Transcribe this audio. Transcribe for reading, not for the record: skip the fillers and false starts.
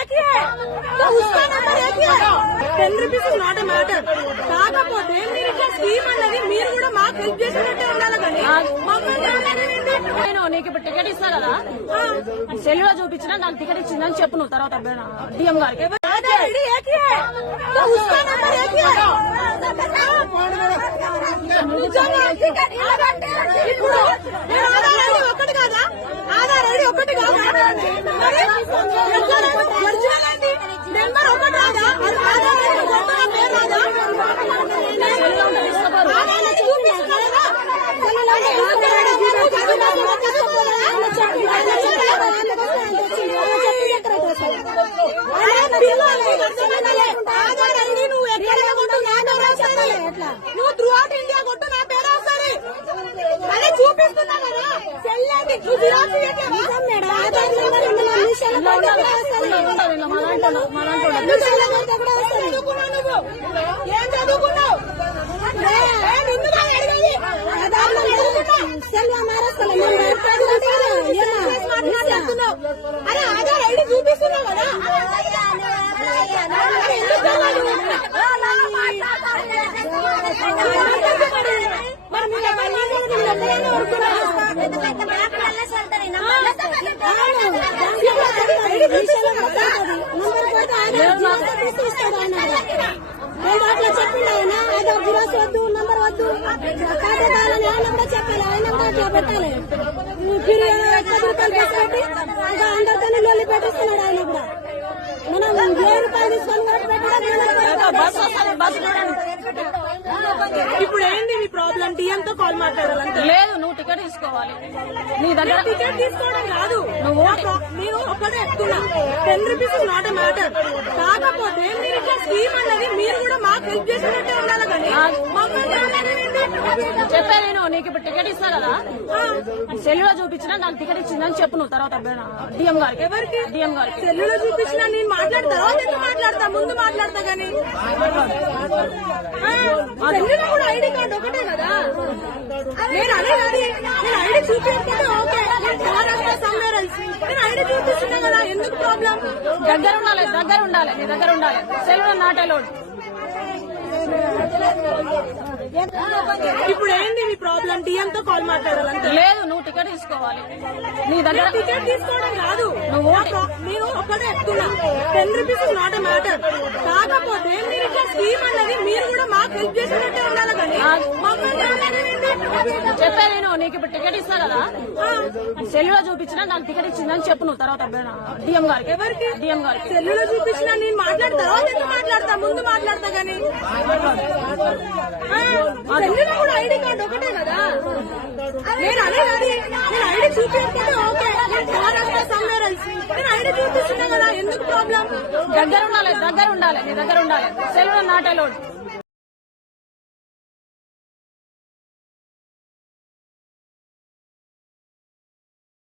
एक ही है तो उसका नंबर एक ही है। 10 rupees is not a matter. కాకపోతే మీరు ఇట్లా స్కీమ్ అన్నది మీరు కూడా మాకు హెల్ప్ చేసినట్టే ఉండాలి కానీ నేను నీకు ఇప్పుడు టికెట్ ఇస్తా కదా, సెల్యూలో చూపించినా నాకు టికెట్ ఇచ్చిందని చెప్పు నువ్వు తర్వాత డిఎం గారికి. ఐడి एक ही है तो उसका नंबर एक ही है। ఇప్పుడు ఆధార్ ఐడి ఒకటి కాదా? ఆధార్ ఐడి ఒకటి కాదా? నెంబర్ ఒకటి రాదా? ఆధార్ ఐడి కొత్తగా పేరు రాదా? ఆధార్ ఐడి నువ్వు ఎక్కడ కొట్టు నువ్వు త్రూ అవుట్ ఇండియా కొట్టు నా పేరు వస్తుంది. అదే చూపిస్తున్నా కదా చెల్లండి ఏం చదువుకున్నావు? అరే ఆధార్ ఐడి చూపిస్తున్నావు కదా అట్లా చెప్పిండు ఆయన. అది జిరాక్స్ వద్దు, నంబర్ వద్దు, ఖాతా కావాలని ఆయన కూడా చెప్పాలి. ఆయన కూడా అట్లా పెట్టాలి. పెట్టి అందరితో లొల్లి పెట్టిస్తున్నాడు ఆయన కూడా. మనం 1000 రూపాయలు తీసుకొని ఇప్పుడు ఏంది మీ ప్రాబ్లం? టీఎం తో కాల్ మాట్లాడాలంటే లేదు, నువ్వు టికెట్ తీసుకోవాలి. నీ దగ్గర టికెట్ తీసుకోవడం కాదు, నువ్వు నేను ఒక్కటే చెప్తున్నా. 10 rupees is not a matter. కాకపోతే మీరు ఇట్లా స్కీమ్ అన్నది మీరు కూడా మాకు హెల్ప్ చేసినట్టే ఉండాలి కానీ చెప్పేది నేను నీకు ఇప్పుడు టికెట్ ఇస్తా కదా, సెల్యూలో చూపించినా నాకు టికెట్ ఇచ్చిందని చెప్పు నువ్వు తర్వాత డిఎం గారికి. ఎవరికి? డిఎం గారికి. సెల్లులో చూపించినా నేను మాట్లాడతా, మాట్లాడతా, ముందు మాట్లాడతా గానీ సెల్లులో కూడా ఐడి కార్డు ఒకటే కదా. నేను అదే కాదు, నేను ఐడి చూపించుకుంటే ఓకే, నేను ఐడి చూపిస్తున్నా కదా, ఎందుకు ప్రాబ్లం? దగ్గర ఉండాలి, నీ దగ్గర ఉండాలి. సెల్యూలో నాట్ అలౌడ్. ఇప్పుడు ఏంది మీ ప్రాబ్లం? టీఎం తో కాల్ మాట్లాడాలంటే లేదు, నువ్వు టికెట్ తీసుకోవాలి. నీ దగ్గర టికెట్ తీసుకోవడం కాదు, నువ్వు నేను ఒక్కటే చెప్తున్నా. 10 rupees is not a matter. కాకపోతే మీరు ఇట్లా స్కీమ్ అన్నది మీరు కూడా మాకు హెల్ప్ చేసినట్టే ఉండాలి కానీ చెప్పేది నేను నీకు ఇప్పుడు టికెట్ ఇస్తా కదా, సెల్యూలో చూపించినా నాకు టికెట్ ఇచ్చిందని చెప్పు నువ్వు తర్వాత డిఎం గారికి. ఎవరికి? డిఎం గారికి. సెల్లులో చూపించినా నేను మాట్లాడతా, మాట్లాడతా, ముందు మాట్లాడతా గానీ సెల్లులో కూడా ఐడి కార్డు ఒకటే కదా. నేను అదే కాదు, నేను ఐడి చూపించుకుంటే ఓకే, నేను ఐడి చూపిస్తున్నా కదా, ఎందుకు ప్రాబ్లం? దగ్గర ఉండాలి, నీ దగ్గర ఉండాలి. సెల్యూలో నాట్ అలౌడ్.